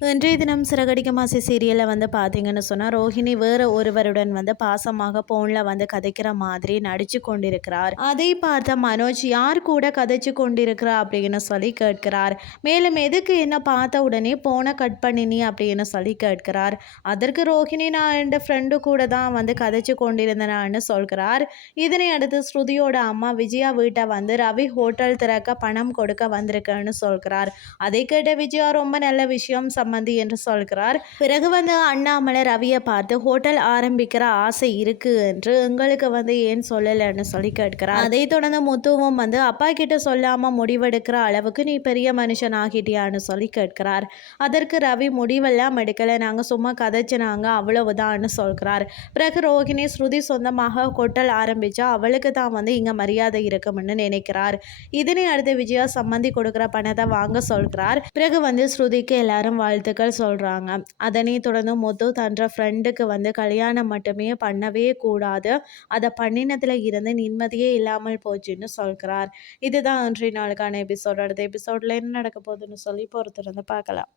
இன்றைய தினம் சிறகடிக்க மாசி சீரியலில் வந்து பார்த்தீங்கன்னு சொன்னால் ரோஹிணி வேறு ஒருவருடன் வந்து பாசமாக ஃபோனில் வந்து கதைக்கிற மாதிரி நடித்து கொண்டிருக்கிறார். அதை பார்த்த மனோஜ் யார் கூட கதைச்சு கொண்டிருக்கிறா? அப்படின்னு சொல்லி கேட்கிறார். மேலும் எதுக்கு என்ன பார்த்த உடனே போனை கட் பண்ணினி அப்படின்னு சொல்லி கேட்கிறார். அதற்கு ரோஹிணி நான் என் ஃப்ரெண்டு கூட தான் வந்து கதைச்சு கொண்டிருந்தனான்னு சொல்கிறார். இதனை அடுத்து ஸ்ருதியோட அம்மா விஜயா வீட்டை வந்து ரவி ஹோட்டல் திறக்க பணம் கொடுக்க வந்திருக்கேன்னு சொல்கிறார். அதை கேட்ட விஜயா ரொம்ப நல்ல விஷயம். சம்மந்தி என்று சொல்கிறார். பிறகு வந்து அண்ணாமலை ரவியை பார்த்து ஹோட்டல் ஆரம்பிக்கிற ஆசை இருக்கு என்று எங்களுக்கு வந்து ஏன் சொல்லலைன்னு சொல்லி கேட்கிறார். அதை தொடர்ந்து முத்துவும் வந்து அப்பா கிட்ட சொல்லாம முடிவெடுக்கிற அளவுக்கு நீ பெரிய மனுஷன் ஆகிட்டியான்னு சொல்லி கேட்கிறார். அதற்கு ரவி முடிவெல்லாம் எடுக்கலை. நாங்கள் சும்மா கதைச்சினாங்க. அவ்வளவுதான்னு சொல்கிறார். பிறகு ரோகிணி ஸ்ருதி சொந்தமாக ஹோட்டல் ஆரம்பிச்சா அவளுக்கு தான் வந்து இங்கே மரியாதை இருக்கும்னு நினைக்கிறார். இதனை அடுத்து விஜயா சம்மந்தி கொடுக்குற பணத்தை வாங்க சொல்கிறார். பிறகு வந்து ஸ்ருதிக்கு எல்லாரும் வாழ்த்துக்கள் சொல்கிறாங்க அதனை தொடர்ந்து முத்து தன்ற ஃப்ரெண்டுக்கு வந்து கல்யாணம் மட்டுமே பண்ணவே கூடாது. அதை பண்ணினதில் இருந்து நிம்மதியே இல்லாமல் போச்சுன்னு சொல்கிறார். இதுதான் அன்றைய நாளுக்கான எபிசோட் அடுத்த எபிசோடில் என்ன நடக்க போகுதுன்னு சொல்லி பொறுத்திருந்து பார்க்கலாம்.